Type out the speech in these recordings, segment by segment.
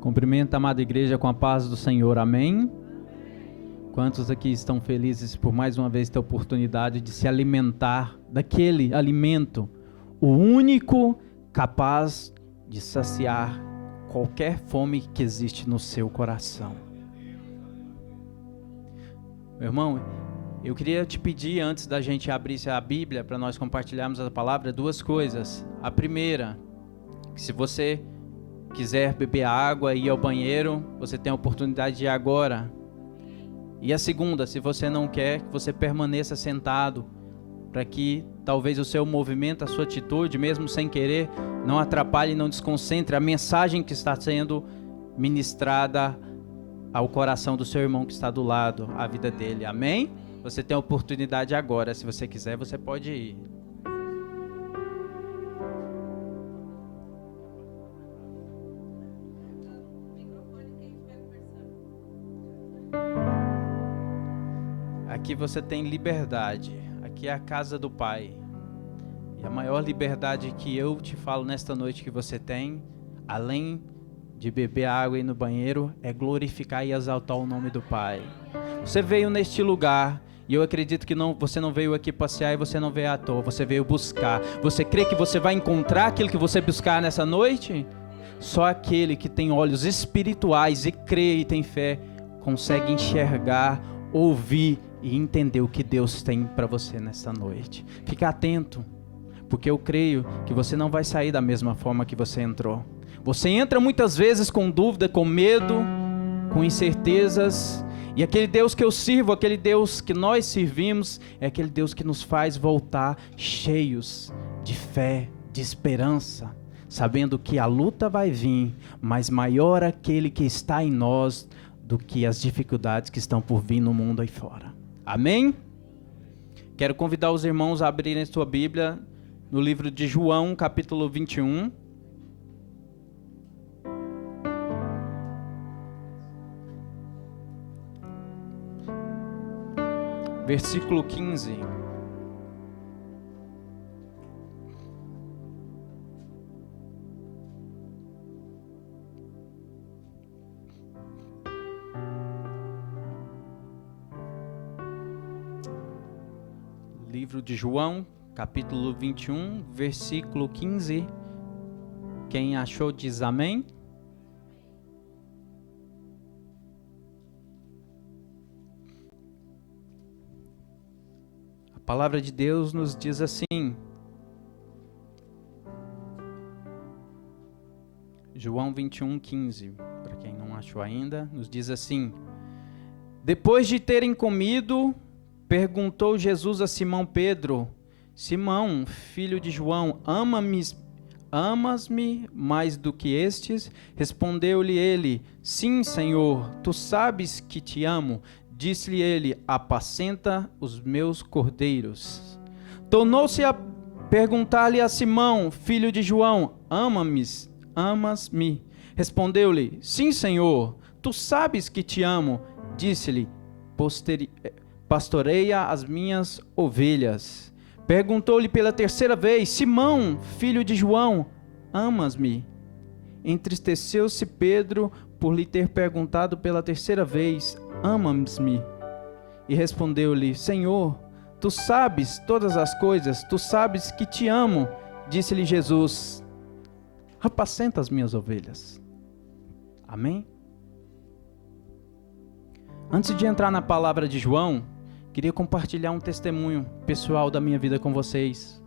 Cumprimento a amada igreja com a paz do Senhor, amém? Quantos aqui estão felizes por mais uma vez ter a oportunidade de se alimentar daquele alimento, o único capaz de saciar qualquer fome que existe no seu coração? Meu irmão, eu queria te pedir, antes da gente abrir a Bíblia para nós compartilharmos a palavra, duas coisas. A primeira, que se você quiser beber água e ir ao banheiro, você tem a oportunidade de ir agora. E a segunda, se você não quer, que você permaneça sentado, para que talvez o seu movimento, a sua atitude, mesmo sem querer, não atrapalhe e não desconcentre a mensagem que está sendo ministrada ao coração do seu irmão que está do lado, a vida dele, amém? Você tem a oportunidade agora, se você quiser, você pode ir. Aqui você tem liberdade, aqui é a casa do Pai, e a maior liberdade que eu te falo nesta noite que você tem, além de beber água e ir no banheiro, é glorificar e exaltar o nome do Pai. Você veio neste lugar, e eu acredito que você não veio aqui passear e você não veio à toa, você veio buscar. Você crê que você vai encontrar aquilo que você buscar nessa noite? Só aquele que tem olhos espirituais e crê e tem fé, consegue enxergar, ouvir e entender o que Deus tem para você nesta noite. Fica atento, porque eu creio que você não vai sair da mesma forma que você entrou. Você entra muitas vezes com dúvida, com medo, com incertezas, e aquele Deus que eu sirvo, aquele Deus que nós servimos, é aquele Deus que nos faz voltar cheios de fé, de esperança, sabendo que a luta vai vir, mas maior aquele que está em nós do que as dificuldades que estão por vir no mundo aí fora. Amém? Quero convidar os irmãos a abrirem sua Bíblia no livro de João, capítulo 21. Versículo 15. Livro de João, capítulo 21, versículo 15. Quem achou diz amém. A palavra de Deus nos diz assim. João 21, 15. Para quem não achou ainda, nos diz assim: depois de terem comido, perguntou Jesus a Simão Pedro: Simão, filho de João, amas-me mais do que estes? Respondeu-lhe ele: sim, Senhor, tu sabes que te amo. Disse-lhe ele: apacenta os meus cordeiros. Tornou-se a perguntar-lhe a Simão, filho de João: amas-me? Respondeu-lhe: sim, Senhor, tu sabes que te amo. Disse-lhe: pastoreia as minhas ovelhas. Perguntou-lhe pela terceira vez: Simão, filho de João, amas-me? Entristeceu-se Pedro por lhe ter perguntado pela terceira vez: amas-me? E respondeu-lhe: Senhor, tu sabes todas as coisas, tu sabes que te amo. Disse-lhe Jesus: apacenta as minhas ovelhas. Amém? Antes de entrar na palavra de João, queria compartilhar um testemunho pessoal da minha vida com vocês.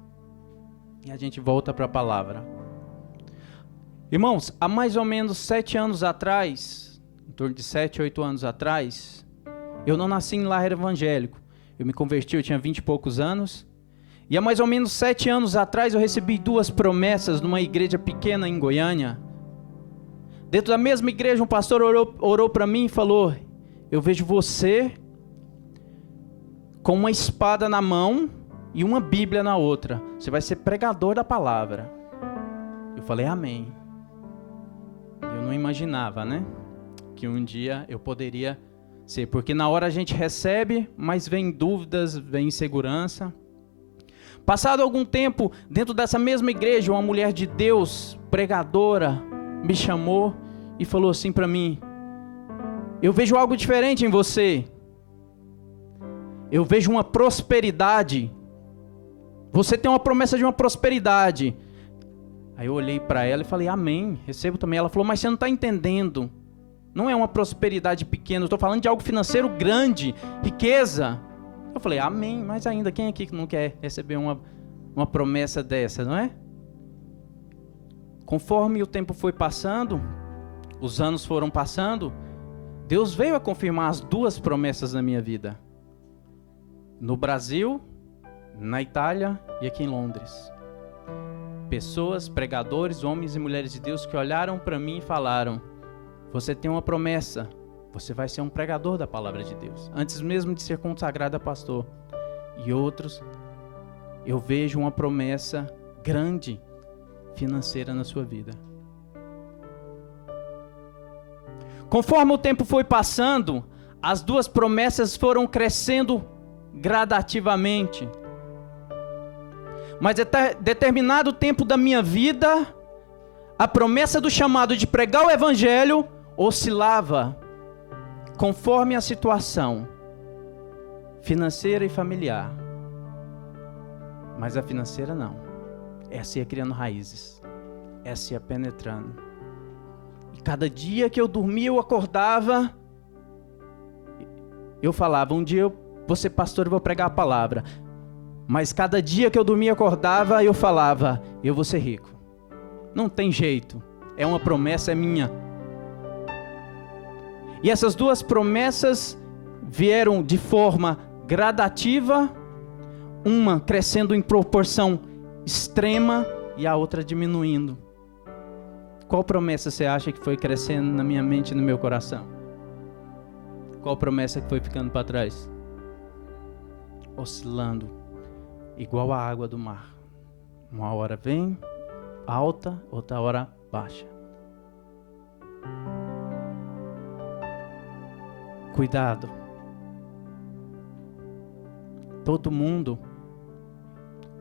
E a gente volta para a palavra. Irmãos, há mais ou menos 7 anos atrás, em torno de 7, 8 anos atrás, eu não nasci em lar evangélico. Eu me converti, eu tinha 20 e poucos anos. E há mais ou menos 7 anos atrás eu recebi 2 promessas numa igreja pequena em Goiânia. Dentro da mesma igreja, um pastor orou para mim e falou: eu vejo você com uma espada na mão e uma Bíblia na outra. Você vai ser pregador da palavra. Eu falei amém. Eu não imaginava, né? Que um dia eu poderia ser. Porque na hora a gente recebe, mas vem dúvidas, vem insegurança. Passado algum tempo, dentro dessa mesma igreja, uma mulher de Deus, pregadora, me chamou e falou assim para mim: eu vejo algo diferente em você. Eu vejo uma prosperidade. Você tem uma promessa de uma prosperidade. Aí eu olhei para ela e falei: amém, recebo também. Ela falou: mas você não está entendendo. Não é uma prosperidade pequena, eu estou falando de algo financeiro grande, riqueza. Eu falei: amém, mas ainda, quem aqui que não quer receber uma promessa dessa, não é? Conforme o tempo foi passando, os anos foram passando, Deus veio a confirmar as 2 promessas na minha vida. No Brasil, na Itália e aqui em Londres. Pessoas, pregadores, homens e mulheres de Deus que olharam para mim e falaram: você tem uma promessa, você vai ser um pregador da palavra de Deus, antes mesmo de ser consagrado a pastor. E outros, eu vejo uma promessa grande, financeira na sua vida. Conforme o tempo foi passando, as 2 promessas foram crescendo gradativamente. Mas até determinado tempo da minha vida, a promessa do chamado de pregar o evangelho oscilava conforme a situação financeira e familiar. Mas a financeira não. Essa ia criando raízes. Essa ia penetrando. E cada dia que eu dormia, eu acordava, eu falava: um dia eu vou ser pastor e vou pregar a palavra. Mas cada dia que eu dormia e acordava, eu falava: eu vou ser rico. Não tem jeito. É uma promessa, é minha. E essas 2 promessas vieram de forma gradativa, uma crescendo em proporção extrema e a outra diminuindo. Qual promessa você acha que foi crescendo na minha mente e no meu coração? Qual promessa que foi ficando para trás? Oscilando, igual a água do mar. Uma hora vem alta, outra hora baixa. Cuidado. Todo mundo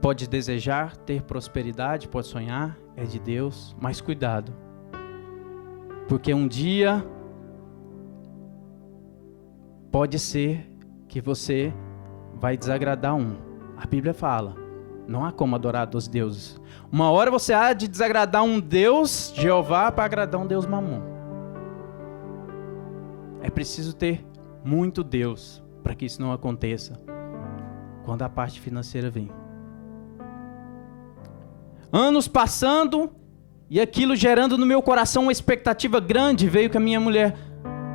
pode desejar ter prosperidade, pode sonhar, é de Deus, mas cuidado. Porque um dia pode ser que você vai desagradar um. A Bíblia fala: não há como adorar 2 deuses. Uma hora você há de desagradar um Deus, Jeová, para agradar um Deus Mamon. É preciso ter muito Deus para que isso não aconteça quando a parte financeira vem. Anos passando e aquilo gerando no meu coração uma expectativa grande. Veio com a minha mulher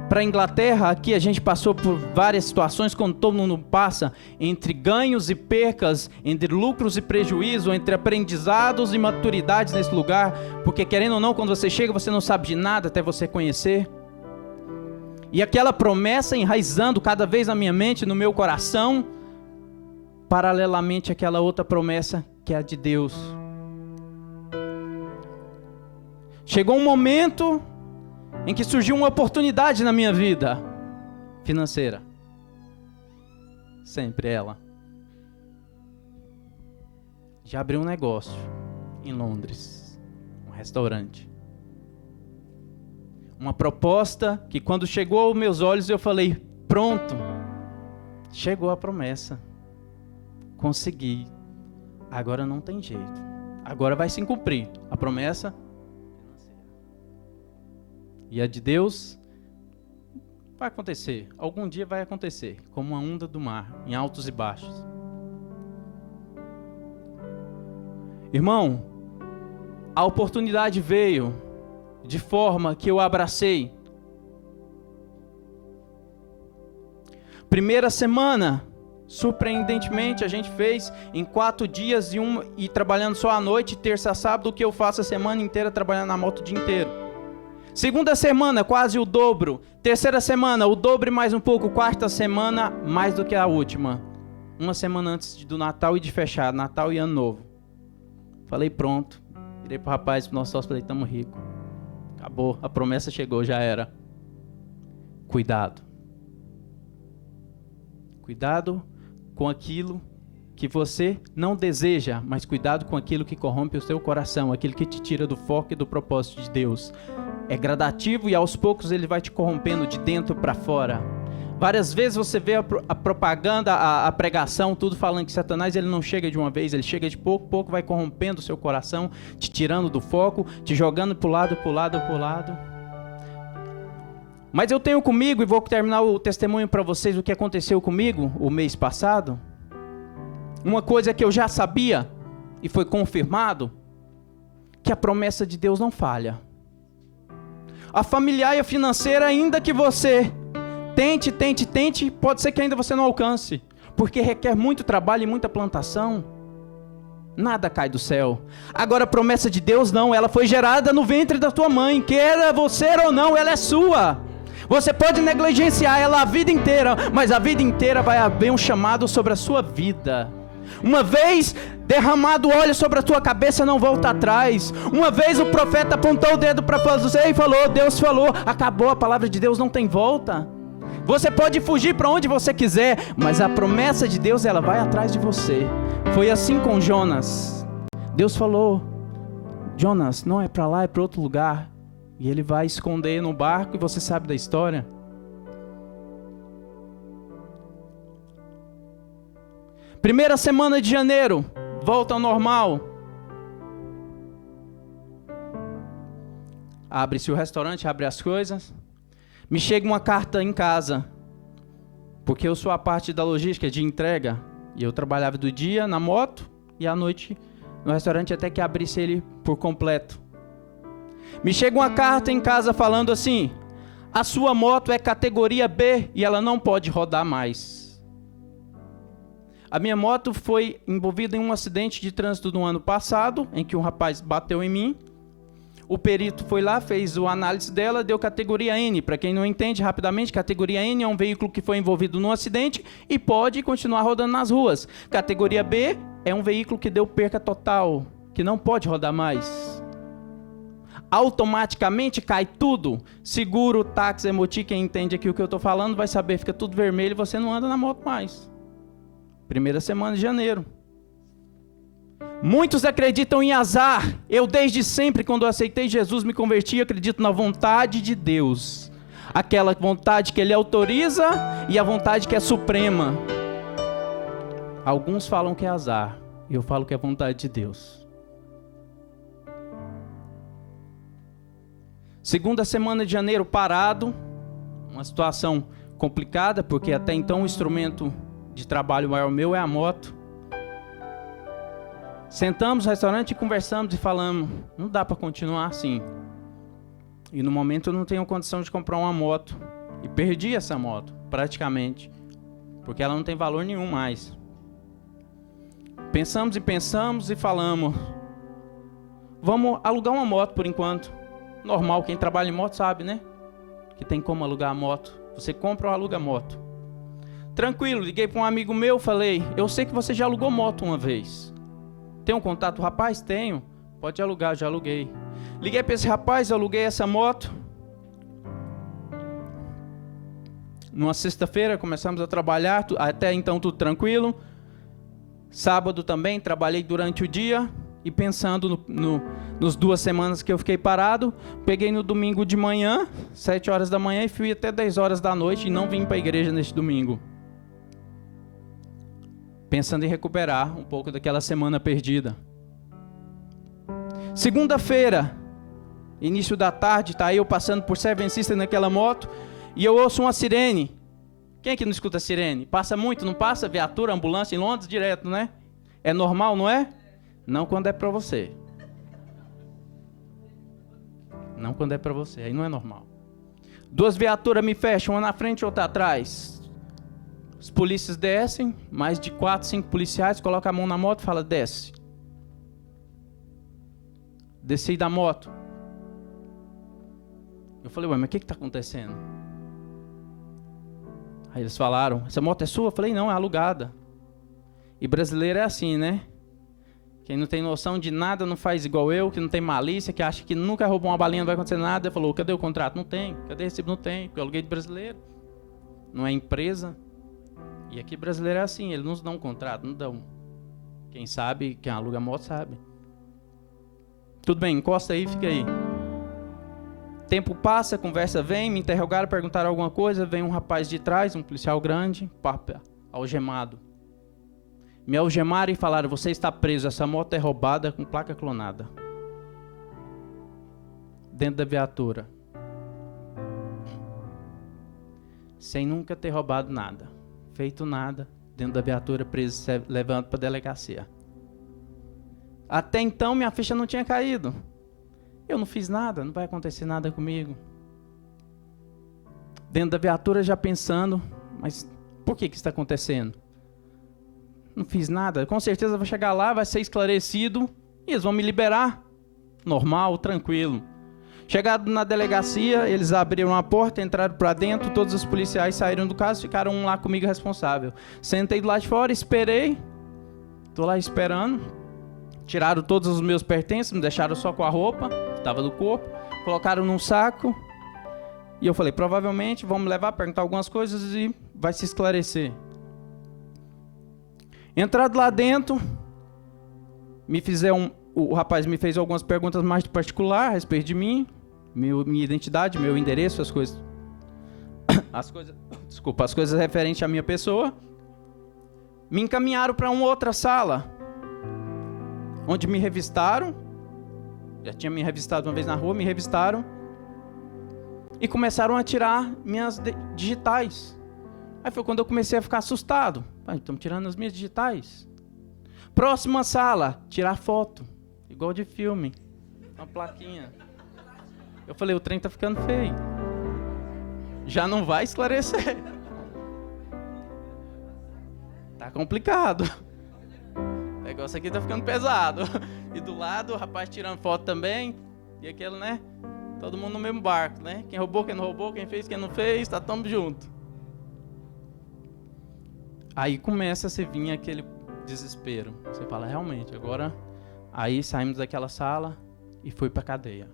para a Inglaterra. Aqui a gente passou por várias situações, quando todo mundo passa, entre ganhos e percas, entre lucros e prejuízo, entre aprendizados e maturidades nesse lugar, porque querendo ou não, quando você chega, você não sabe de nada até você conhecer. E aquela promessa enraizando cada vez na minha mente, no meu coração, paralelamente àquela outra promessa que é a de Deus. Chegou um momento em que surgiu uma oportunidade na minha vida financeira. Sempre ela. Já abri um negócio em Londres, um restaurante. Uma proposta que quando chegou aos meus olhos eu falei: pronto, chegou a promessa, consegui, agora não tem jeito, agora vai se cumprir a promessa. E a de Deus vai acontecer, algum dia vai acontecer, como uma onda do mar, em altos e baixos. Irmão, a oportunidade veio de forma que eu abracei. Primeira semana, surpreendentemente, a gente fez em 4 dias e trabalhando só à noite, terça a sábado, o que eu faço a semana inteira, trabalhando na moto o dia inteiro. Segunda semana, quase o dobro. Terceira semana, o dobro e mais um pouco. Quarta semana, mais do que a última. Uma semana antes do Natal e de fechar, Natal e Ano Novo. Falei: pronto. Virei pro rapaz, pro nosso sócio, falei: tamo rico. Acabou, a promessa chegou, já era. Cuidado. Cuidado com aquilo que você não deseja, mas cuidado com aquilo que corrompe o seu coração, aquilo que te tira do foco e do propósito de Deus. É gradativo e aos poucos ele vai te corrompendo de dentro para fora. Várias vezes você vê a propaganda, a pregação, tudo falando que Satanás ele não chega de uma vez, ele chega de pouco a pouco, vai corrompendo o seu coração, te tirando do foco, te jogando para o lado. Mas eu tenho comigo, e vou terminar o testemunho para vocês, o que aconteceu comigo o mês passado. Uma coisa que eu já sabia, e foi confirmado, que a promessa de Deus não falha. A familiar e a financeira, ainda que você tente, pode ser que ainda você não alcance, porque requer muito trabalho e muita plantação. Nada cai do céu. Agora a promessa de Deus não, ela foi gerada no ventre da tua mãe, queira você ou não, ela é sua. Você pode negligenciar ela a vida inteira, mas a vida inteira vai haver um chamado sobre a sua vida. Uma vez derramado óleo sobre a tua cabeça, não volta atrás. Uma vez o profeta apontou o dedo para você e falou, Deus falou, acabou, a palavra de Deus não tem volta. Você pode fugir para onde você quiser, mas a promessa de Deus, ela vai atrás de você. Foi assim com Jonas. Deus falou, Jonas, não é para lá, é para outro lugar. E ele vai esconder no barco, e você sabe da história. Primeira semana de janeiro, volta ao normal. Abre-se o restaurante, abre as coisas. Me chega uma carta em casa, porque eu sou a parte da logística de entrega. E eu trabalhava do dia na moto e à noite no restaurante até que abrisse ele por completo. Me chega uma carta em casa falando assim, a sua moto é categoria B e ela não pode rodar mais. A minha moto foi envolvida em um acidente de trânsito no ano passado, em que um rapaz bateu em mim. O perito foi lá, fez a análise dela, deu categoria N. Para quem não entende, rapidamente, categoria N é um veículo que foi envolvido num acidente e pode continuar rodando nas ruas. Categoria B é um veículo que deu perca total, que não pode rodar mais. Automaticamente cai tudo. Seguro, táxi, emoti, quem entende aqui o que eu estou falando vai saber, fica tudo vermelho e você não anda na moto mais. Primeira semana de janeiro. Muitos acreditam em azar. Eu desde sempre, quando eu aceitei Jesus, me converti, acredito na vontade de Deus. Aquela vontade que Ele autoriza e a vontade que é suprema. Alguns falam que é azar. Eu falo que é vontade de Deus. Segunda semana de janeiro parado. Uma situação complicada, porque até então o instrumento de trabalho maior meu é a moto. Sentamos no restaurante e conversamos e falamos, não dá para continuar assim. E no momento eu não tenho condição de comprar uma moto. E perdi essa moto, praticamente. Porque ela não tem valor nenhum mais. Pensamos e falamos, vamos alugar uma moto por enquanto. Normal, quem trabalha em moto sabe, né? Que tem como alugar a moto. Você compra ou aluga a moto. Tranquilo, liguei para um amigo meu, falei, eu sei que você já alugou moto uma vez. Tem um contato? Rapaz, tenho. Pode alugar, já aluguei. Liguei para esse rapaz, aluguei essa moto. Numa sexta-feira, começamos a trabalhar, até então tudo tranquilo. Sábado também, trabalhei durante o dia. E pensando nos 2 semanas que eu fiquei parado, peguei no domingo de manhã, 7 horas da manhã, e fui até 10 horas da noite e não vim para a igreja neste domingo. Pensando em recuperar um pouco daquela semana perdida. Segunda-feira, início da tarde, tá aí eu passando por Seven Sisters naquela moto, e eu ouço uma sirene. Quem aqui não escuta sirene? Passa muito, não passa? Viatura, ambulância em Londres, direto, né? É normal, não é? Não quando é para você. Não quando é para você, aí não é normal. 2 viaturas me fecham, uma na frente e outra atrás. Os polícias descem, mais de 4, 5 policiais, colocam a mão na moto e falam, desce. Desci da moto. Eu falei, ué, mas o que está acontecendo? Aí eles falaram, essa moto é sua? Eu falei, não, é alugada. E brasileiro é assim, né? Quem não tem noção de nada não faz igual eu, que não tem malícia, que acha que nunca roubou uma balinha, não vai acontecer nada. Ele falou, cadê o contrato? Não tem. Cadê o recibo? Não tem. Porque eu aluguei de brasileiro. Não é empresa. E aqui brasileiro é assim, eles não nos dão um contrato, não dão. Quem sabe, quem aluga moto sabe. Tudo bem, encosta aí, fica aí. Tempo passa, a conversa vem, me interrogaram, perguntaram alguma coisa, vem um rapaz de trás, um policial grande, algemado. Me algemaram e falaram, você está preso, essa moto é roubada com placa clonada. Dentro da viatura. Sem nunca ter roubado nada, feito nada, dentro da viatura, preso, levando para a delegacia. Até então minha ficha não tinha caído. Eu não fiz nada, não vai acontecer nada comigo. Dentro da viatura já pensando, mas por que isso está acontecendo? Não fiz nada, com certeza vou chegar lá, vai ser esclarecido e eles vão me liberar. Normal, tranquilo. Chegado na delegacia, eles abriram a porta, entraram para dentro, todos os policiais saíram do caso, ficaram um lá comigo responsável. Sentei do lado de fora, esperei, estou lá esperando. Tiraram todos os meus pertences, me deixaram só com a roupa, que estava do corpo, colocaram num saco. E eu falei, provavelmente vão me levar, perguntar algumas coisas e vai se esclarecer. Entrado lá dentro, o rapaz me fez algumas perguntas mais de particular a respeito de mim, minha identidade, meu endereço, as coisas referentes à minha pessoa. Me encaminharam para uma outra sala, onde me revistaram, já tinha me revistado uma vez na rua, me revistaram, e começaram a tirar minhas digitais. Aí foi quando eu comecei a ficar assustado. Estão tirando as minhas digitais. Próxima sala, tirar foto, igual de filme, uma plaquinha. Eu falei, o trem tá ficando feio. Já não vai esclarecer. Tá complicado. O negócio aqui tá ficando pesado. E do lado, o rapaz tirando foto também. E aquele, né? Todo mundo no mesmo barco, né? Quem roubou, quem não roubou, quem fez, quem não fez, tá tamo junto. Aí começa a se vir aquele desespero. Você fala, realmente, agora... Aí saímos daquela sala e fui pra cadeia.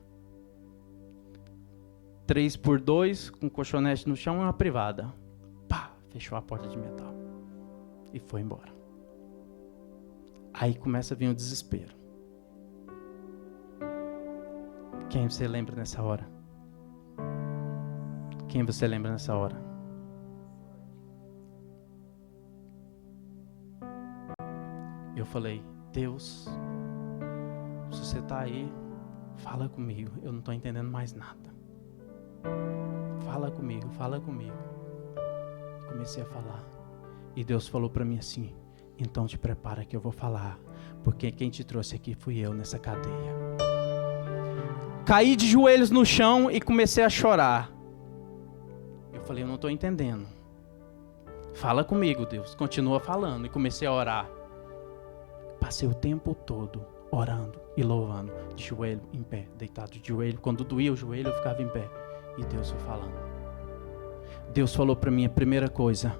3x2, com colchonete no chão e uma privada. Pá! Fechou a porta de metal. E foi embora. Aí começa a vir o desespero. Quem você lembra nessa hora? Quem você lembra nessa hora? Eu falei, Deus, se você está aí, fala comigo. Eu não estou entendendo mais nada. Fala comigo, fala comigo. Comecei a falar. E Deus falou para mim assim, então te prepara que eu vou falar, porque quem te trouxe aqui fui eu nessa cadeia. Caí de joelhos no chão e comecei a chorar. Eu falei, eu não estou entendendo. Fala comigo, Deus. Continua falando. E comecei a orar. Passei o tempo todo orando e louvando, de joelho em pé, deitado de joelho. Quando doía o joelho, eu ficava em pé. E Deus foi falando. Deus falou para mim a primeira coisa.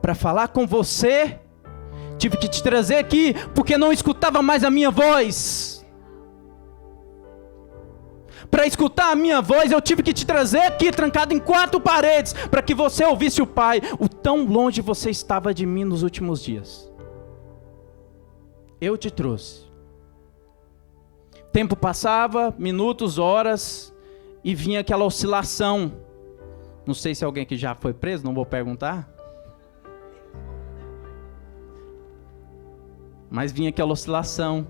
Para falar com você, tive que te trazer aqui, porque não escutava mais a minha voz. Para escutar a minha voz, eu tive que te trazer aqui, trancado em 4 paredes, para que você ouvisse o Pai, o tão longe você estava de mim nos últimos dias. Eu te trouxe. Tempo passava, minutos, horas, e vinha aquela oscilação. Não sei se alguém que já foi preso, não vou perguntar. Mas vinha aquela oscilação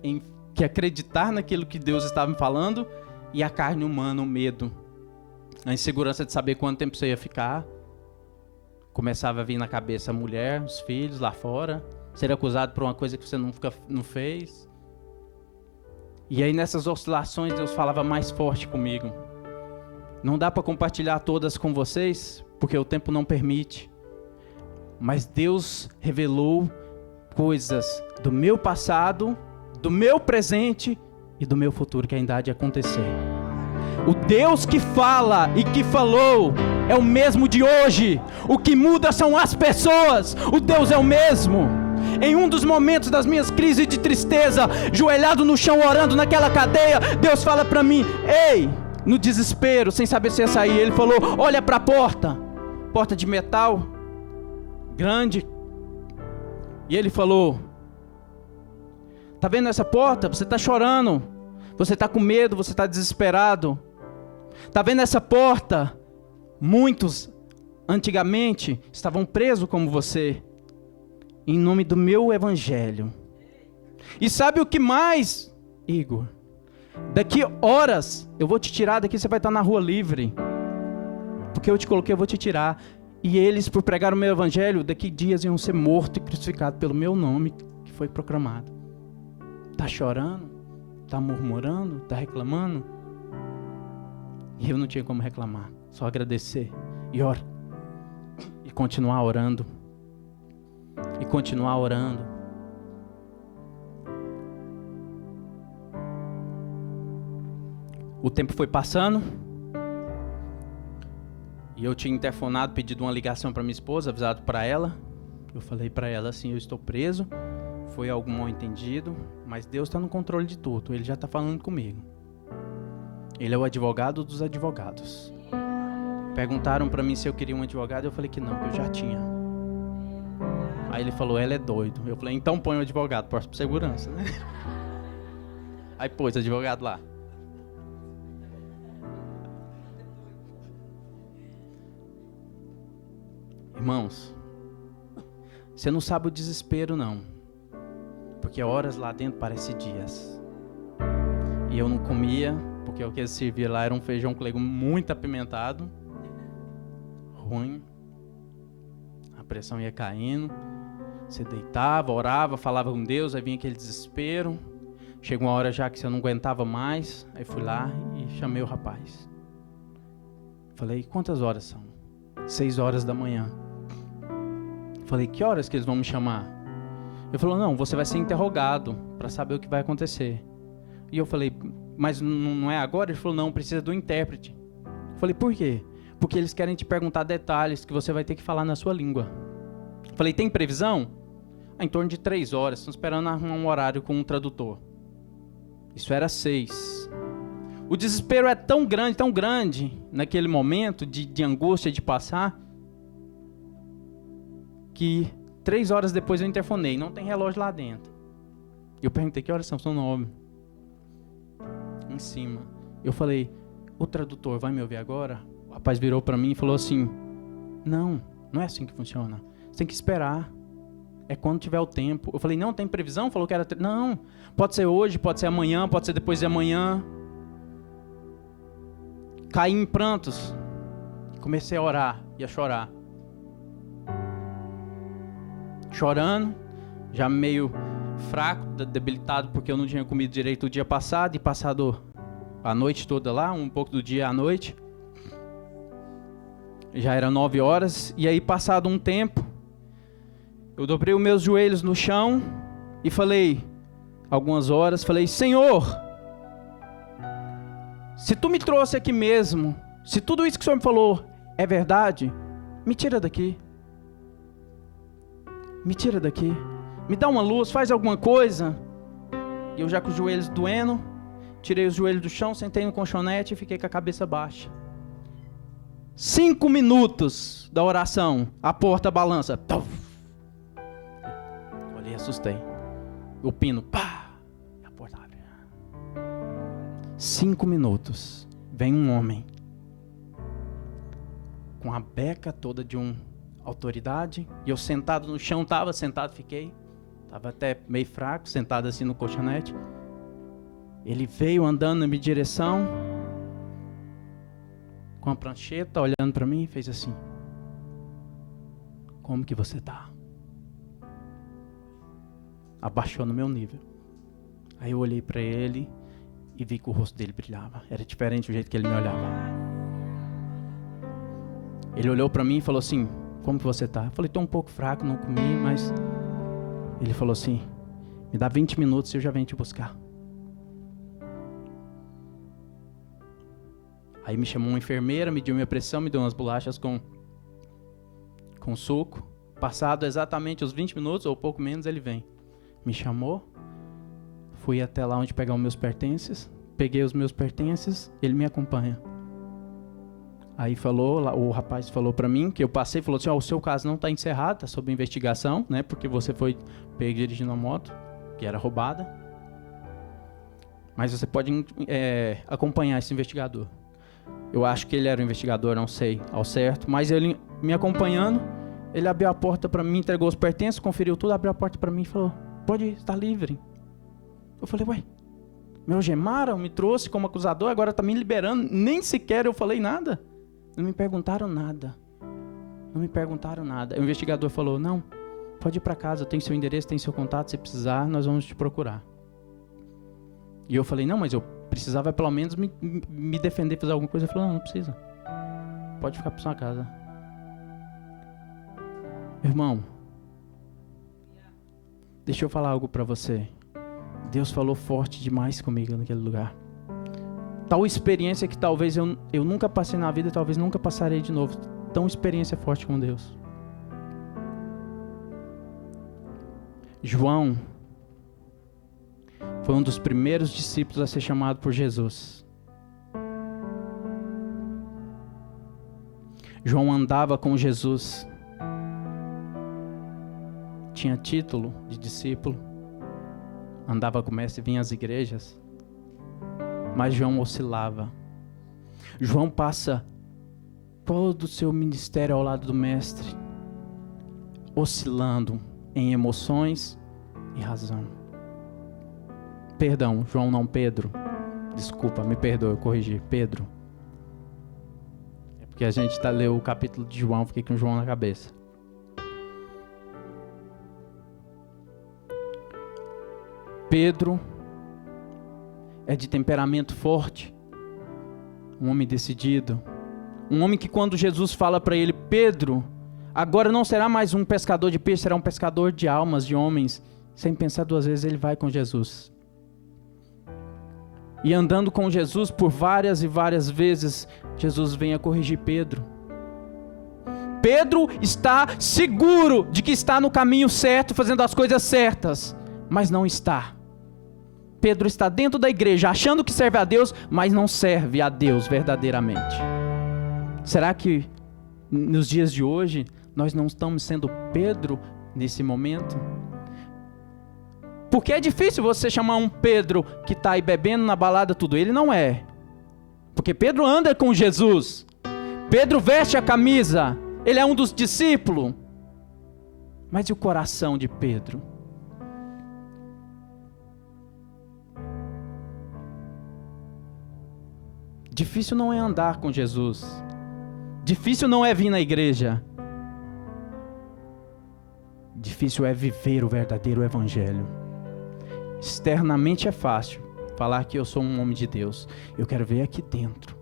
em que acreditar naquilo que Deus estava me falando e a carne humana, o medo, a insegurança de saber quanto tempo você ia ficar. Começava a vir na cabeça a mulher, os filhos lá fora, ser acusado por uma coisa que você não fez. E aí nessas oscilações Deus falava mais forte comigo. Não dá para compartilhar todas com vocês, porque o tempo não permite. Mas Deus revelou coisas do meu passado, do meu presente e do meu futuro que ainda há de acontecer. O Deus que fala e que falou é o mesmo de hoje. O que muda são as pessoas. O Deus é o mesmo. Em um dos momentos das minhas crises de tristeza, joelhado no chão orando naquela cadeia, Deus fala para mim, ei, no desespero, sem saber se ia sair, Ele falou, olha para a porta de metal, grande. E Ele falou, Está vendo essa porta? Você está chorando. Você está com medo, você está desesperado. Está vendo essa porta? Muitos, antigamente, estavam presos como você. Em nome do meu evangelho. E sabe o que mais, Igor? Daqui horas, eu vou te tirar daqui, você vai estar na rua livre. Porque eu te coloquei, eu vou te tirar. E eles, por pregar o meu evangelho, daqui dias iam ser mortos e crucificados pelo meu nome, que foi proclamado. Está chorando? Está murmurando? Está reclamando? E eu não tinha como reclamar, só agradecer. E ora. E continuar orando. E continuar orando. O tempo foi passando. E eu tinha interfonado, pedido uma ligação para minha esposa, avisado para ela. Eu falei para ela assim, eu estou preso. Foi algum mal entendido, mas Deus está no controle de tudo. Ele já está falando comigo. Ele é o advogado dos advogados. Perguntaram para mim se eu queria um advogado. Eu falei que não, que eu já tinha. Aí ele falou, ela é doido. Eu falei, então põe o advogado, por segurança, né? Aí pôs o advogado lá. Irmãos, você não sabe o desespero não. Porque horas lá dentro parece dias. E eu não comia, porque o que eles serviam lá era um feijão com legume muito apimentado. Ruim. A pressão ia caindo. Você deitava, orava, falava com Deus, aí vinha aquele desespero. Chegou uma hora já que você não aguentava mais. Aí fui lá e chamei o rapaz. Falei, quantas horas são? 6 horas da manhã. Falei, que horas que eles vão me chamar? Ele falou, não, você vai ser interrogado para saber o que vai acontecer. E eu falei, mas não é agora? Ele falou, não, precisa do intérprete. Eu falei, por quê? Porque eles querem te perguntar detalhes que você vai ter que falar na sua língua. Eu falei, tem previsão? Em torno de 3 horas, estão esperando arrumar um horário com um tradutor. Isso era 6. O desespero é tão grande, naquele momento de angústia de passar, que 3 horas depois eu interfonei, não tem relógio lá dentro. Eu perguntei, que horas são? São 9. Em cima. Eu falei, o tradutor vai me ouvir agora? O rapaz virou para mim e falou assim, não é assim que funciona. Você tem que esperar. É quando tiver o tempo. Eu falei, não, tem previsão? Falou que era... Não, pode ser hoje, pode ser amanhã, pode ser depois de amanhã. Caí em prantos. Comecei a orar e a chorar. Chorando, já meio fraco, debilitado, porque eu não tinha comido direito o dia passado, e passado a noite toda lá, um pouco do dia à noite. Já era 9 horas, e aí passado um tempo, eu dobrei os meus joelhos no chão e falei, algumas horas, falei, Senhor, se tu me trouxe aqui mesmo, se tudo isso que o Senhor me falou é verdade, me tira daqui. Me tira daqui. Me dá uma luz, faz alguma coisa. E eu já com os joelhos doendo, tirei os joelhos do chão, sentei no colchonete e fiquei com a cabeça baixa. 5 minutos da oração, a porta balança. Olhei, assustei. O pino, pá, a porta abre. 5 minutos, vem um homem com a beca toda de autoridade, e eu sentado no chão, fiquei até meio fraco, sentado assim no colchonete. Ele veio andando na minha direção, com a prancheta, olhando para mim, e fez assim, como que você tá? Abaixou no meu nível. Aí eu olhei para ele e vi que o rosto dele brilhava, era diferente do jeito que ele me olhava. Ele olhou para mim e falou assim, como que você tá? Eu falei, tô um pouco fraco, não comi, mas... Ele falou assim, me dá 20 minutos e eu já venho te buscar. Aí me chamou uma enfermeira, mediu minha pressão, me deu umas bolachas com suco. Passado exatamente os 20 minutos, ou pouco menos, ele vem. Me chamou, fui até lá onde pegar os meus pertences, peguei os meus pertences, ele me acompanha. Aí o rapaz falou para mim, que eu passei, falou assim, o seu caso não está encerrado, está sob investigação, né, porque você foi pego dirigindo a moto, que era roubada. mas você pode acompanhar esse investigador. Eu acho que ele era um investigador, não sei ao certo, mas ele me acompanhando, ele abriu a porta para mim, entregou os pertences, conferiu tudo, abriu a porta para mim e falou: pode ir, está livre. Eu falei: ué, me algemaram, me trouxe como acusador, agora está me liberando, nem sequer eu falei nada. Não me perguntaram nada. Não me perguntaram nada. O investigador falou: não, pode ir para casa, eu tenho seu endereço, tenho seu contato, se precisar, nós vamos te procurar. E eu falei: não, mas eu precisava pelo menos me defender, fazer alguma coisa. Ele falou: não precisa. Pode ficar para sua casa. Irmão, deixa eu falar algo para você. Deus falou forte demais comigo naquele lugar. Tal experiência que talvez eu nunca passei na vida e talvez nunca passarei de novo. Tão experiência forte com Deus. João foi um dos primeiros discípulos a ser chamado por Jesus. João andava com Jesus. Tinha título de discípulo. Andava com o mestre, vinha às igrejas. Mas João oscilava. João passa todo o seu ministério ao lado do mestre, oscilando em emoções e razão. Perdão, João não, Pedro. Desculpa, me perdoe, eu corrigi. Pedro. É porque a gente leu o capítulo de João, fiquei com João na cabeça. Pedro é de temperamento forte, um homem decidido, um homem que quando Jesus fala para ele: Pedro, agora não será mais um pescador de peixe, será um pescador de almas, de homens. Sem pensar duas vezes, ele vai com Jesus. E andando com Jesus por várias e várias vezes, Jesus vem a corrigir Pedro. Pedro está seguro de que está no caminho certo, fazendo as coisas certas, mas não está. Pedro está dentro da igreja, achando que serve a Deus, mas não serve a Deus verdadeiramente. Será que nos dias de hoje nós não estamos sendo Pedro nesse momento? Porque é difícil você chamar um Pedro que está aí bebendo na balada tudo. Ele não é. Porque Pedro anda com Jesus. Pedro veste a camisa. Ele é um dos discípulos. Mas e o coração de Pedro? Difícil não é andar com Jesus. Difícil não é vir na igreja. Difícil é viver o verdadeiro evangelho. Externamente é fácil falar que eu sou um homem de Deus. Eu quero ver aqui dentro,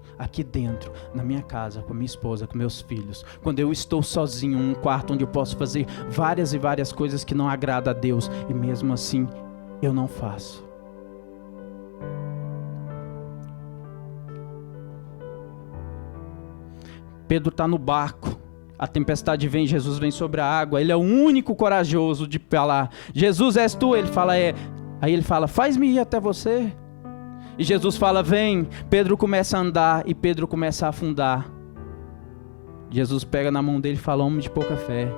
na minha casa, com a minha esposa, com meus filhos. Quando eu estou sozinho, num quarto onde eu posso fazer várias e várias coisas que não agradam a Deus. E mesmo assim, eu não faço. Pedro está no barco, a tempestade vem, Jesus vem sobre a água, ele é o único corajoso de falar: Jesus, és tu? Ele fala: é. Aí ele fala: faz-me ir até você. E Jesus fala: vem. Pedro começa a andar e Pedro começa a afundar. Jesus pega na mão dele e fala: homem de pouca fé,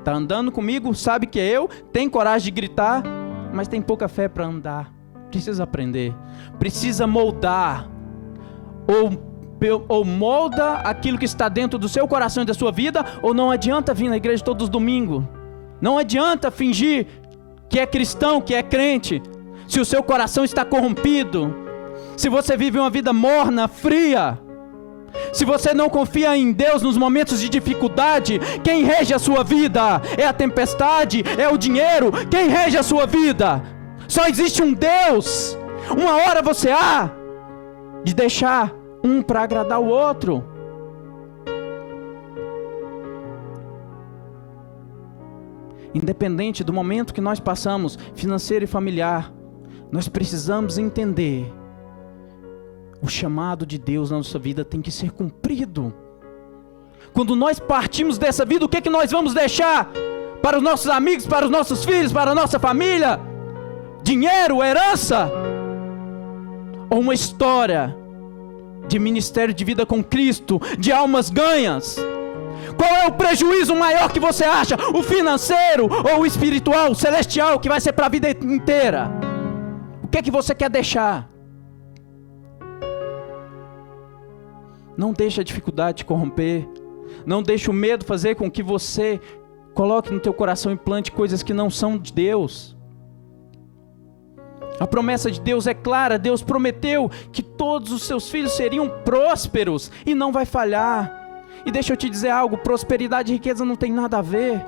está andando comigo, sabe que é eu, tem coragem de gritar, mas tem pouca fé para andar. Precisa aprender, precisa moldar, ou molda aquilo que está dentro do seu coração e da sua vida, ou não adianta vir na igreja todos os domingos. Não adianta fingir que é cristão, que é crente, se o seu coração está corrompido, se você vive uma vida morna, fria, se você não confia em Deus nos momentos de dificuldade. Quem rege a sua vida é a tempestade, é o dinheiro. Quem rege a sua vida? Só existe um Deus. Uma hora você há de deixar um para agradar o outro. Independente do momento que nós passamos, financeiro e familiar, nós precisamos entender: o chamado de Deus na nossa vida tem que ser cumprido. Quando nós partimos dessa vida, o que é que nós vamos deixar para os nossos amigos, para os nossos filhos, para a nossa família? Dinheiro, herança? Ou uma história de ministério de vida com Cristo, de almas ganhas? Qual é o prejuízo maior que você acha? O financeiro ou o espiritual, o celestial, que vai ser para a vida inteira? O que é que você quer deixar? Não deixe a dificuldade te corromper. Não deixe o medo fazer com que você coloque no teu coração e plante coisas que não são de Deus. A promessa de Deus é clara. Deus prometeu que todos os seus filhos seriam prósperos e não vai falhar. E deixa eu te dizer algo, prosperidade e riqueza não tem nada a ver.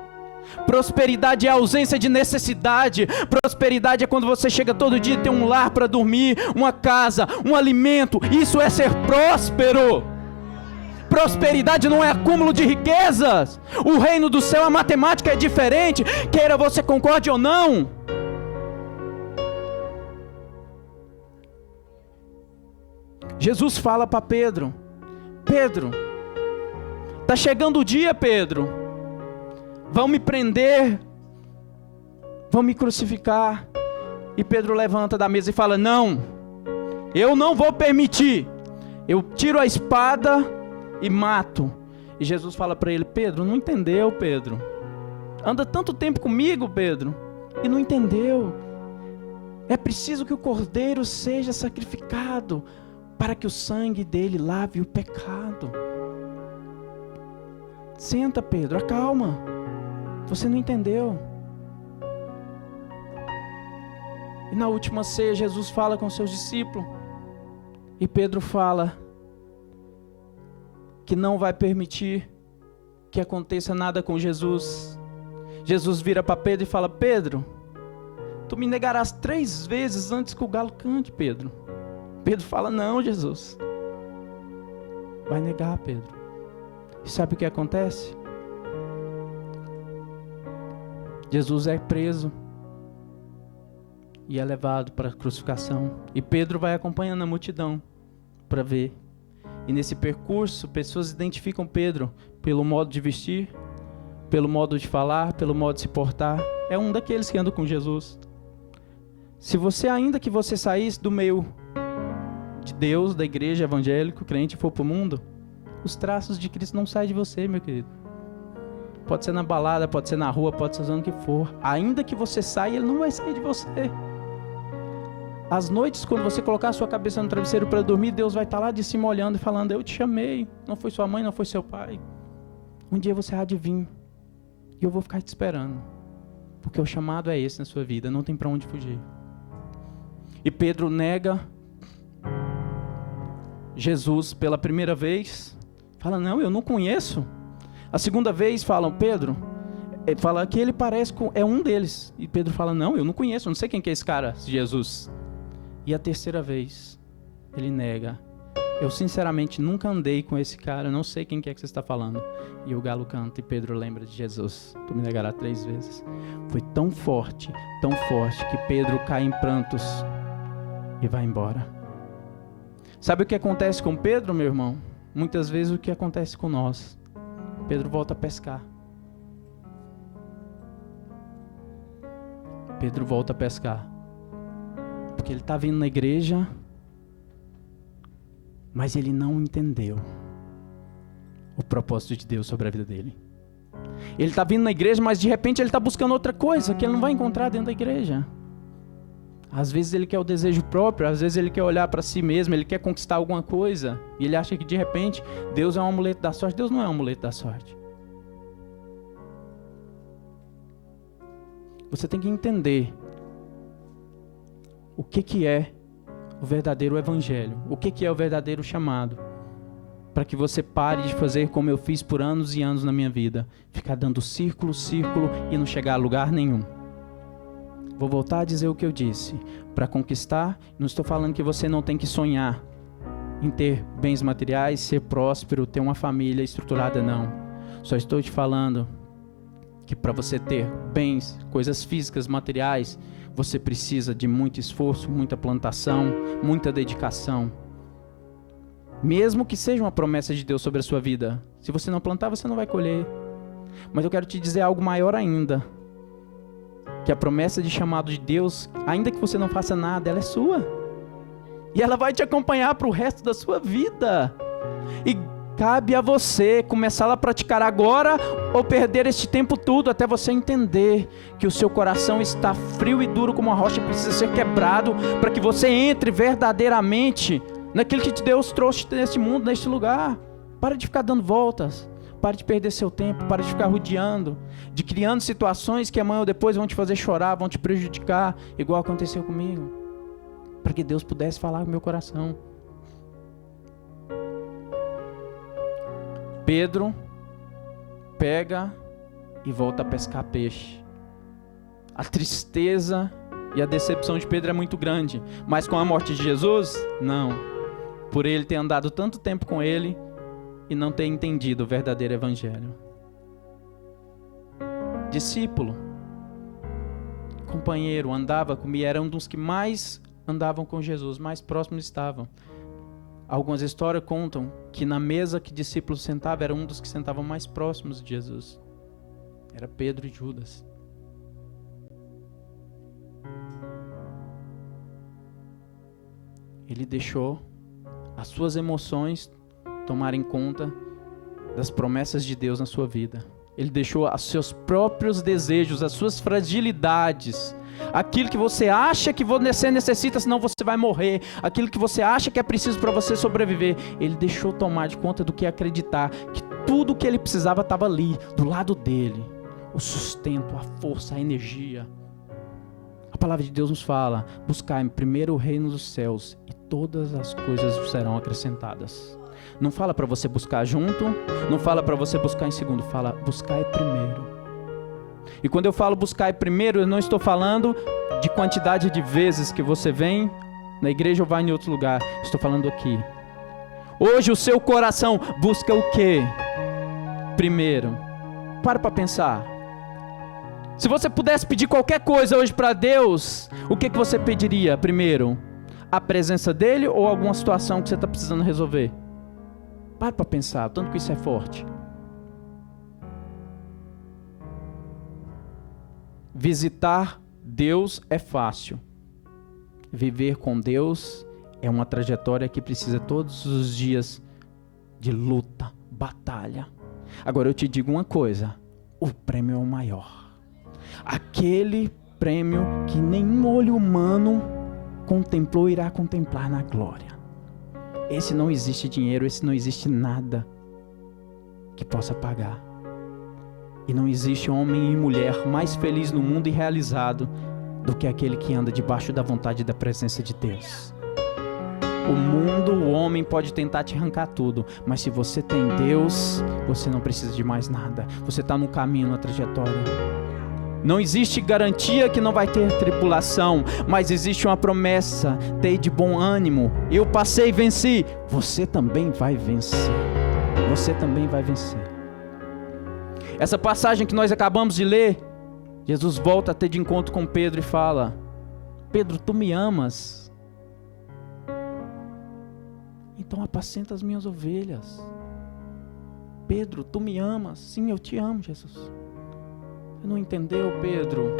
Prosperidade é a ausência de necessidade. Prosperidade é quando você chega todo dia e tem um lar para dormir, uma casa, um alimento. Isso é ser próspero. Prosperidade não é acúmulo de riquezas. O reino do céu, a matemática é diferente, queira você concorde ou não. Jesus fala para Pedro: Pedro, está chegando o dia, Pedro, vão me prender, vão me crucificar. E Pedro levanta da mesa e fala: não, eu não vou permitir. Eu tiro a espada e mato. E Jesus fala para ele: Pedro, não entendeu, Pedro? Anda tanto tempo comigo, Pedro, e não entendeu. É preciso que o cordeiro seja sacrificado para que o sangue dele lave o pecado. Senta, Pedro, acalma. Você não entendeu. E na última ceia, Jesus fala com seus discípulos. E Pedro fala que não vai permitir que aconteça nada com Jesus. Jesus vira para Pedro e fala: Pedro, tu me negarás 3 vezes antes que o galo cante, Pedro. Pedro fala: não, Jesus. Vai negar, Pedro. E sabe o que acontece? Jesus é preso e é levado para a crucificação. E Pedro vai acompanhando a multidão para ver. E nesse percurso, pessoas identificam Pedro pelo modo de vestir, pelo modo de falar, pelo modo de se portar. É um daqueles que andam com Jesus. Se você, ainda que você saísse do meio de Deus, da igreja evangélica, crente, e for para o mundo, os traços de Cristo não saem de você, meu querido. Pode ser na balada, pode ser na rua, pode ser onde que for. Ainda que você saia, ele não vai sair de você. Às noites, quando você colocar a sua cabeça no travesseiro para dormir, Deus vai estar lá de cima olhando e falando: eu te chamei, não foi sua mãe, não foi seu pai. Um dia você há de vir e eu vou ficar te esperando, porque o chamado é esse na sua vida, não tem para onde fugir. E Pedro nega Jesus pela primeira vez, fala: não, eu não conheço. A segunda vez falam: Pedro, fala que ele parece com, é um deles. E Pedro fala: não, eu não conheço, eu não sei quem que é esse cara, Jesus. E a terceira vez ele nega: eu sinceramente nunca andei com esse cara, não sei quem que é que você está falando. E o galo canta e Pedro lembra de Jesus: tu me negarás 3 vezes. Foi tão forte que Pedro cai em prantos e vai embora. Sabe o que acontece com Pedro, meu irmão? Muitas vezes o que acontece com nós. Pedro volta a pescar. Pedro volta a pescar. Porque ele está vindo na igreja, mas ele não entendeu o propósito de Deus sobre a vida dele. Ele está vindo na igreja, mas de repente ele está buscando outra coisa que ele não vai encontrar dentro da igreja. Às vezes ele quer o desejo próprio, às vezes ele quer olhar para si mesmo, ele quer conquistar alguma coisa, e ele acha que de repente Deus é um amuleto da sorte. Deus não é um amuleto da sorte. Você tem que entender o que é o verdadeiro evangelho, o que é o verdadeiro chamado, para que você pare de fazer como eu fiz por anos e anos na minha vida, ficar dando círculo e não chegar a lugar nenhum. Vou voltar a dizer o que eu disse. Para conquistar, não estou falando que você não tem que sonhar em ter bens materiais, ser próspero, ter uma família estruturada, não. Só estou te falando que para você ter bens, coisas físicas, materiais, você precisa de muito esforço, muita plantação, muita dedicação. Mesmo que seja uma promessa de Deus sobre a sua vida, se você não plantar, você não vai colher. Mas eu quero te dizer algo maior ainda. Que a promessa de chamado de Deus, ainda que você não faça nada, ela é sua. E ela vai te acompanhar para o resto da sua vida. E Cabe a você começar a praticar agora ou perder este tempo todo até você entender que o seu coração está frio e duro como uma rocha, precisa ser quebrado para que você entre verdadeiramente naquilo que Deus trouxe neste mundo, neste lugar. Para de ficar dando voltas, para de perder seu tempo, para de ficar rodeando, de criando situações que amanhã ou depois vão te fazer chorar, vão te prejudicar, igual aconteceu comigo, para que Deus pudesse falar com meu coração. Pedro pega e volta a pescar peixe. A tristeza e a decepção de Pedro é muito grande, mas com a morte de Jesus, não. Por ele ter andado tanto tempo com ele e não ter entendido o verdadeiro evangelho. Discípulo, companheiro, andava comigo, era um dos que mais andavam com Jesus, mais próximos estavam. Algumas histórias contam que na mesa que discípulos sentavam, era um dos que sentavam mais próximos de Jesus. Era Pedro e Judas. Ele deixou as suas emoções tomarem conta das promessas de Deus na sua vida. Ele deixou os seus próprios desejos, as suas fragilidades, aquilo que você acha que você necessita, senão você vai morrer, aquilo que você acha que é preciso para você sobreviver, ele deixou tomar de conta do que acreditar, que tudo o que ele precisava estava ali, do lado dele, o sustento, a força, a energia. A palavra de Deus nos fala, buscai primeiro o reino dos céus e todas as coisas serão acrescentadas. Não fala para você buscar junto, não fala para você buscar em segundo, fala buscai primeiro. E quando eu falo buscar primeiro, eu não estou falando de quantidade de vezes que você vem na igreja ou vai em outro lugar. Estou falando aqui. Hoje o seu coração busca o quê? Primeiro. Para pensar. Se você pudesse pedir qualquer coisa hoje para Deus, o que você pediria primeiro? A presença dele ou alguma situação que você está precisando resolver? Para pensar, tanto que isso é forte. Visitar Deus é fácil. Viver com Deus é uma trajetória que precisa todos os dias de luta, batalha. Agora eu te digo uma coisa, o prêmio é o maior. Aquele prêmio que nenhum olho humano contemplou irá contemplar na glória. Esse não existe dinheiro, esse não existe nada que possa pagar. E não existe homem e mulher mais feliz no mundo e realizado do que aquele que anda debaixo da vontade e da presença de Deus. O mundo, o homem pode tentar te arrancar tudo, mas se você tem Deus, você não precisa de mais nada. Você está no caminho, na trajetória. Não existe garantia que não vai ter tribulação, mas existe uma promessa, ter de bom ânimo. Eu passei e venci, você também vai vencer. Você também vai vencer. Essa passagem que nós acabamos de ler, Jesus volta a ter de encontro com Pedro e fala: Pedro, tu me amas? Então apacenta as minhas ovelhas. Pedro, tu me amas? Sim, eu te amo, Jesus. Você não entendeu, Pedro?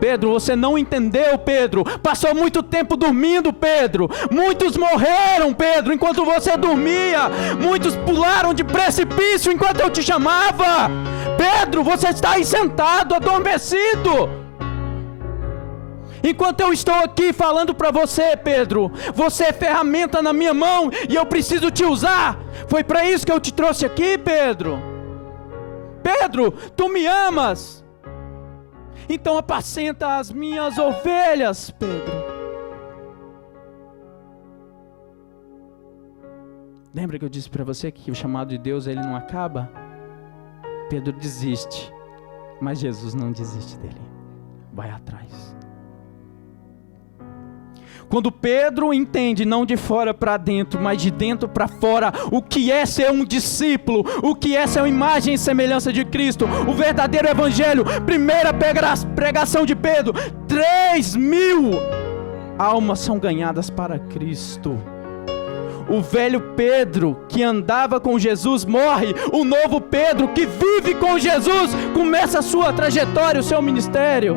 Pedro, você não entendeu, Pedro. Passou muito tempo dormindo, Pedro. Muitos morreram, Pedro, enquanto você dormia. Muitos pularam de precipício enquanto eu te chamava. Pedro, você está aí sentado, adormecido. Enquanto eu estou aqui falando para você, Pedro, você é ferramenta na minha mão e eu preciso te usar. Foi para isso que eu te trouxe aqui, Pedro. Pedro, tu me amas? Então apacenta as minhas ovelhas, Pedro. Lembra que eu disse para você que o chamado de Deus, ele não acaba? Pedro desiste, mas Jesus não desiste dele. Vai atrás. Quando Pedro entende, não de fora para dentro, mas de dentro para fora, o que é ser um discípulo, o que é ser uma imagem e semelhança de Cristo, o verdadeiro evangelho, primeira pregação de Pedro, 3.000 almas são ganhadas para Cristo. O velho Pedro que andava com Jesus morre, o novo Pedro que vive com Jesus começa a sua trajetória, o seu ministério.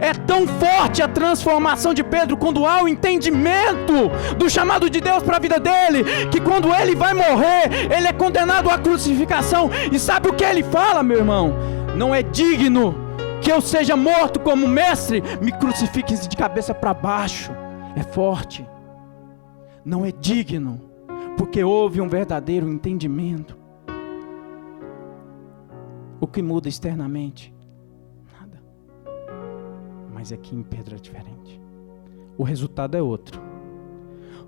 É tão forte a transformação de Pedro quando há o entendimento do chamado de Deus para a vida dele, que quando ele vai morrer, ele é condenado à crucificação. E sabe o que ele fala, meu irmão? Não é digno que eu seja morto como mestre, me crucifique de cabeça para baixo. É forte. Não é digno, porque houve um verdadeiro entendimento. O que muda externamente? Nada. Mas aqui em Pedro é diferente. O resultado é outro.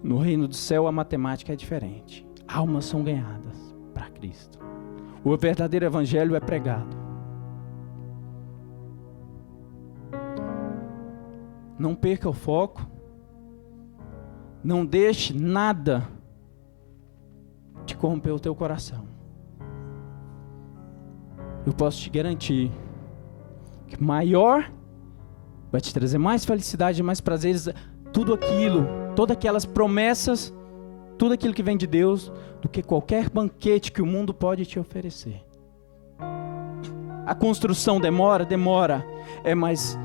No reino do céu a matemática é diferente. Almas são ganhadas para Cristo. O verdadeiro evangelho é pregado. Não perca o foco. Não deixe nada te corromper o teu coração. Eu posso te garantir que maior vai te trazer mais felicidade, mais prazeres, tudo aquilo, todas aquelas promessas, tudo aquilo que vem de Deus, do que qualquer banquete que o mundo pode te oferecer. A construção demora, é mais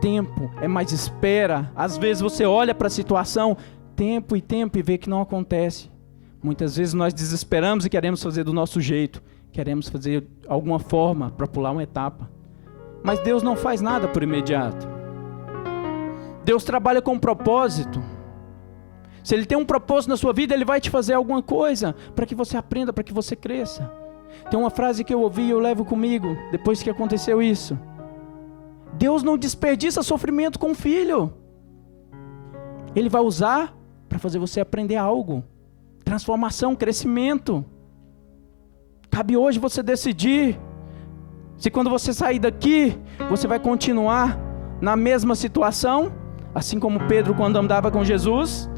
tempo, é mais espera. Às vezes você olha para a situação, tempo e vê que não acontece. Muitas vezes nós desesperamos e queremos fazer do nosso jeito, queremos fazer alguma forma para pular uma etapa. Mas Deus não faz nada por imediato. Deus trabalha com um propósito. Se Ele tem um propósito na sua vida, Ele vai te fazer alguma coisa para que você aprenda, para que você cresça. Tem uma frase que eu ouvi e eu levo comigo, depois que aconteceu isso. Deus não desperdiça sofrimento com o filho. Ele vai usar para fazer você aprender algo. Transformação, crescimento. Cabe hoje você decidir se quando você sair daqui, você vai continuar na mesma situação, assim como Pedro quando andava com Jesus,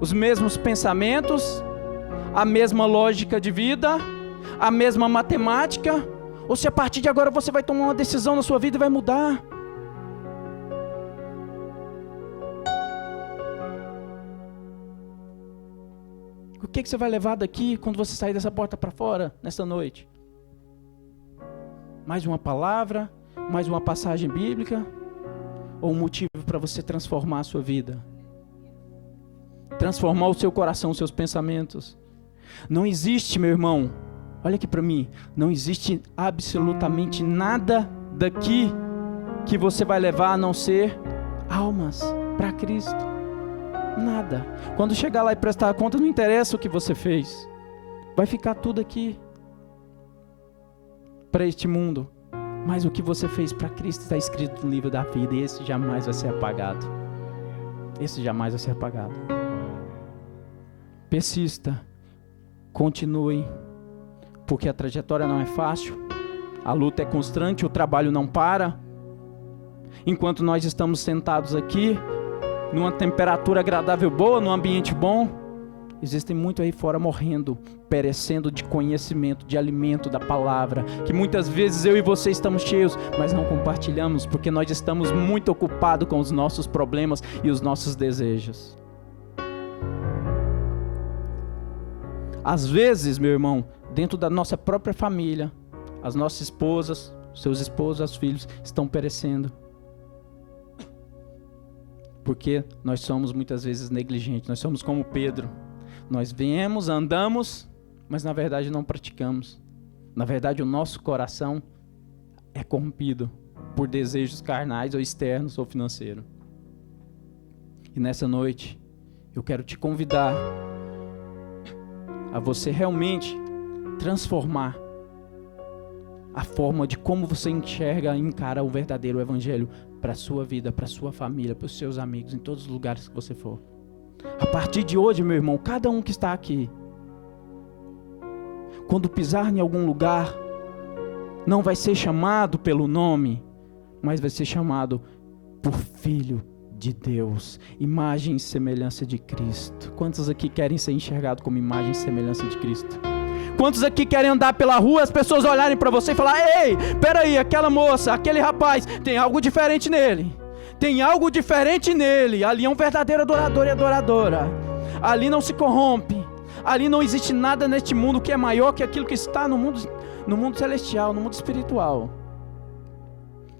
os mesmos pensamentos, a mesma lógica de vida, a mesma matemática, ou se a partir de agora você vai tomar uma decisão na sua vida e vai mudar. O que você vai levar daqui quando você sair dessa porta para fora, nesta noite? Mais uma palavra, mais uma passagem bíblica, ou um motivo para você transformar a sua vida? Transformar o seu coração, os seus pensamentos. Não existe, meu irmão, olha aqui para mim, não existe absolutamente nada daqui que você vai levar a não ser almas para Cristo. Nada. Quando chegar lá e prestar a conta, não interessa o que você fez. Vai ficar tudo aqui para este mundo. Mas o que você fez para Cristo está escrito no livro da vida, e esse jamais vai ser apagado. Esse jamais vai ser apagado. Persista. Continue. Porque a trajetória não é fácil. A luta é constante, o trabalho não para. Enquanto nós estamos sentados aqui, numa temperatura agradável boa, num ambiente bom, existem muito aí fora morrendo, perecendo de conhecimento, de alimento da palavra, que muitas vezes eu e você estamos cheios, mas não compartilhamos, porque nós estamos muito ocupados com os nossos problemas e os nossos desejos. Às vezes, meu irmão, dentro da nossa própria família, as nossas esposas, seus esposos, os filhos estão perecendo. Porque nós somos muitas vezes negligentes, nós somos como Pedro. Nós viemos, andamos, mas na verdade não praticamos. Na verdade o nosso coração é corrompido por desejos carnais ou externos ou financeiros. E nessa noite eu quero te convidar a você realmente transformar a forma de como você enxerga e encara o verdadeiro evangelho para a sua vida, para a sua família, para os seus amigos, em todos os lugares que você for. A partir de hoje, meu irmão, cada um que está aqui, quando pisar em algum lugar, não vai ser chamado pelo nome, mas vai ser chamado por Filho de Deus, imagem e semelhança de Cristo. Quantos aqui querem ser enxergados como imagem e semelhança de Cristo? Quantos aqui querem andar pela rua, as pessoas olharem para você e falar: ei, peraí, aquela moça, aquele rapaz, tem algo diferente nele. Tem algo diferente nele. Ali é um verdadeiro adorador e adoradora. Ali não se corrompe. Ali não existe nada neste mundo que é maior que aquilo que está no mundo celestial, no mundo espiritual.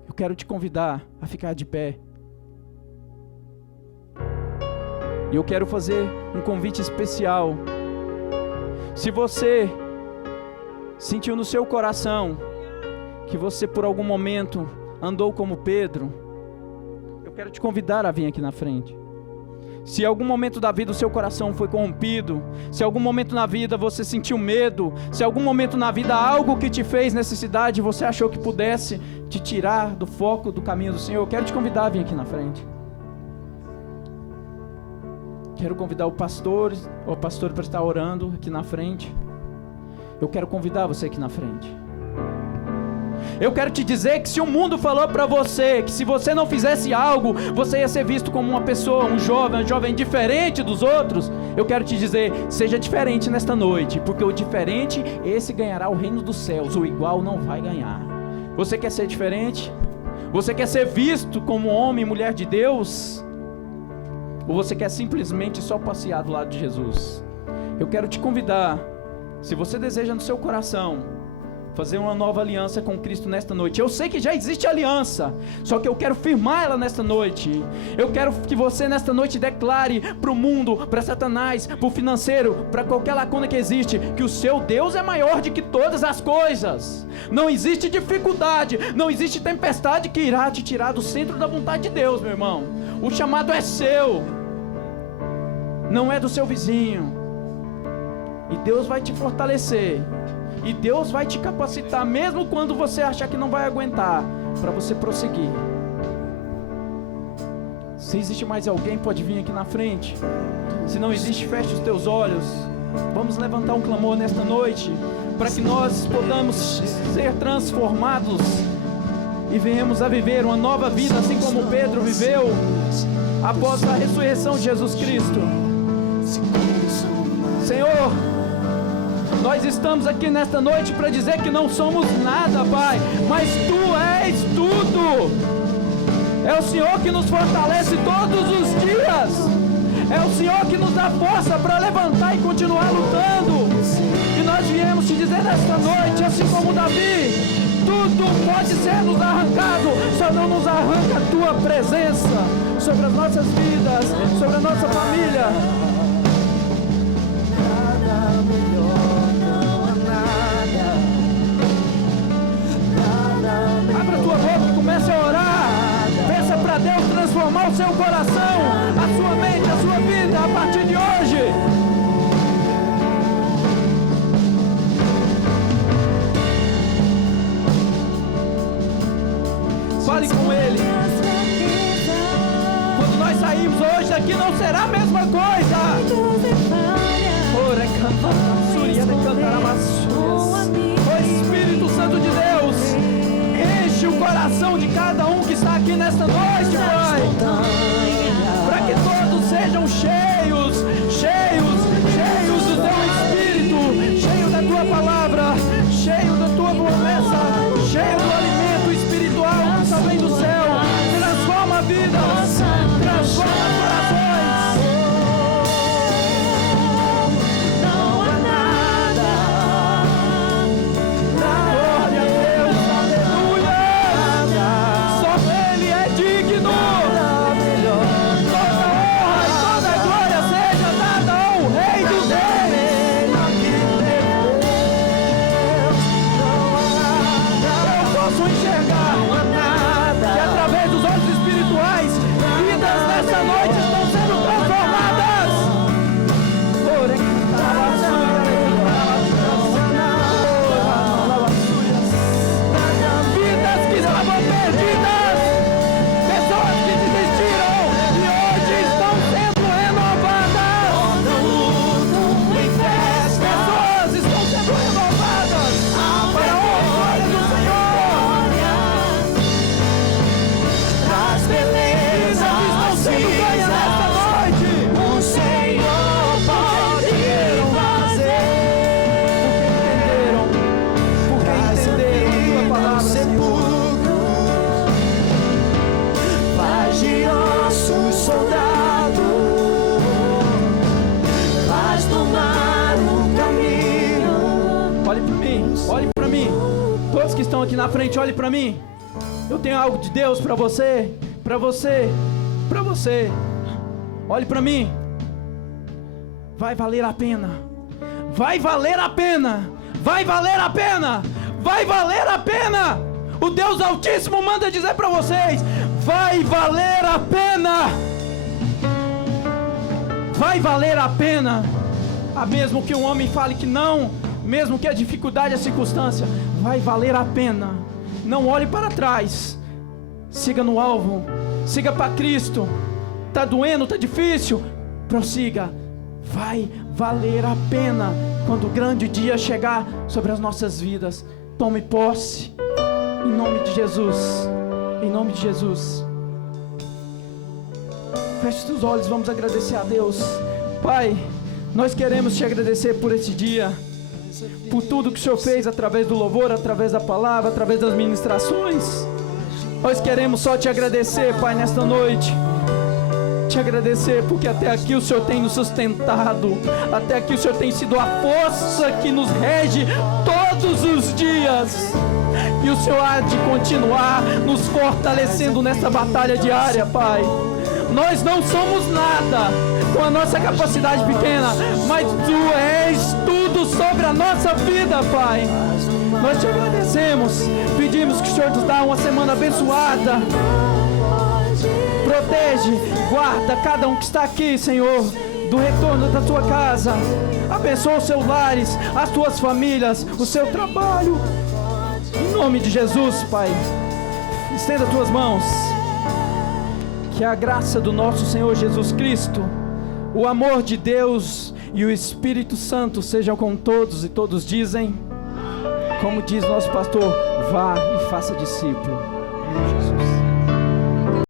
Eu Eu quero te convidar a ficar de pé. E eu quero fazer um convite especial. Se você sentiu no seu coração que você por algum momento andou como Pedro, eu quero te convidar a vir aqui na frente. Se em algum momento da vida o seu coração foi corrompido, se em algum momento na vida você sentiu medo, se em algum momento na vida algo que te fez necessidade, você achou que pudesse te tirar do foco do caminho do Senhor, eu quero te convidar a vir aqui na frente. Quero convidar o pastor para estar orando aqui na frente. Eu quero convidar você aqui na frente. Eu quero te dizer que se o mundo falou para você que se você não fizesse algo, você ia ser visto como uma pessoa, um jovem diferente dos outros, eu quero te dizer, seja diferente nesta noite, porque o diferente, esse ganhará o reino dos céus, o igual não vai ganhar. Você quer ser diferente? Você quer ser visto como homem e mulher de Deus? Ou você quer simplesmente só passear do lado de Jesus? Eu quero te convidar, se você deseja no seu coração fazer uma nova aliança com Cristo nesta noite. Eu sei que já existe aliança, só que eu quero firmar ela nesta noite. Eu quero que você nesta noite declare para o mundo, para Satanás, para o financeiro, para qualquer lacuna que existe, que o seu Deus é maior do que todas as coisas. Não existe dificuldade, não existe tempestade que irá te tirar do centro da vontade de Deus, meu irmão. O chamado é seu, não é do seu vizinho. E Deus vai te fortalecer. E Deus vai te capacitar, mesmo quando você achar que não vai aguentar, para você prosseguir. Se existe mais alguém, pode vir aqui na frente. Se não existe, feche os teus olhos. Vamos levantar um clamor nesta noite, para que nós podamos ser transformados e venhamos a viver uma nova vida, assim como Pedro viveu após a ressurreição de Jesus Cristo. Senhor, nós estamos aqui nesta noite para dizer que não somos nada, Pai, mas Tu és tudo. É o Senhor que nos fortalece todos os dias. É o Senhor que nos dá força para levantar e continuar lutando. E nós viemos te dizer nesta noite, assim como Davi, tudo pode ser nos arrancado, só não nos arranca a Tua presença sobre as nossas vidas, sobre a nossa família. Abra a tua boca e comece a orar. Peça para Deus transformar o seu coração, a sua mente, a sua vida a partir de hoje. Fale com Ele. Quando nós sairmos hoje daqui, não será a mesma coisa. O Espírito Santo de Deus enche o coração de cada um que está aqui nesta noite, Pai, para que todos sejam cheios do Teu Espírito, cheios da Tua palavra, cheios da Tua promessa, cheios do alimento espiritual que só vem do céu. Transforma a vida, transforma corações. Olhe para mim, todos que estão aqui na frente, olhe para mim. Eu tenho algo de Deus para você, para você, para você. Olhe para mim. Vai valer a pena. Vai valer a pena. Vai valer a pena. Vai valer a pena. O Deus Altíssimo manda dizer para vocês: vai valer a pena. Vai valer a pena. Mesmo que um homem fale que não, mesmo que a dificuldade, a circunstância, vai valer a pena. Não olhe para trás. Siga no alvo. Siga para Cristo. Tá doendo, tá difícil? Prossiga. Vai valer a pena quando o grande dia chegar sobre as nossas vidas. Tome posse. Em nome de Jesus. Em nome de Jesus. Feche seus olhos, vamos agradecer a Deus. Pai, nós queremos te agradecer por esse dia, por tudo que o Senhor fez através do louvor, através da palavra, através das ministrações. Nós queremos só te agradecer, Pai, nesta noite. Te agradecer porque até aqui o Senhor tem nos sustentado, até aqui o Senhor tem sido a força que nos rege todos os dias. E o Senhor há de continuar nos fortalecendo nessa batalha diária, Pai. Nós não somos nada com a nossa capacidade pequena, mas Tu és tudo sobre a nossa vida, Pai. Nós te agradecemos, pedimos que o Senhor nos dê uma semana abençoada. Protege, guarda cada um que está aqui, Senhor, do retorno da Tua casa. Abençoa os seus lares, as Tuas famílias, o seu trabalho. Em nome de Jesus, Pai, estenda Tuas mãos. Que a graça do nosso Senhor Jesus Cristo, o amor de Deus e o Espírito Santo sejam com todos, e todos dizem, como diz nosso pastor: vá e faça discípulo.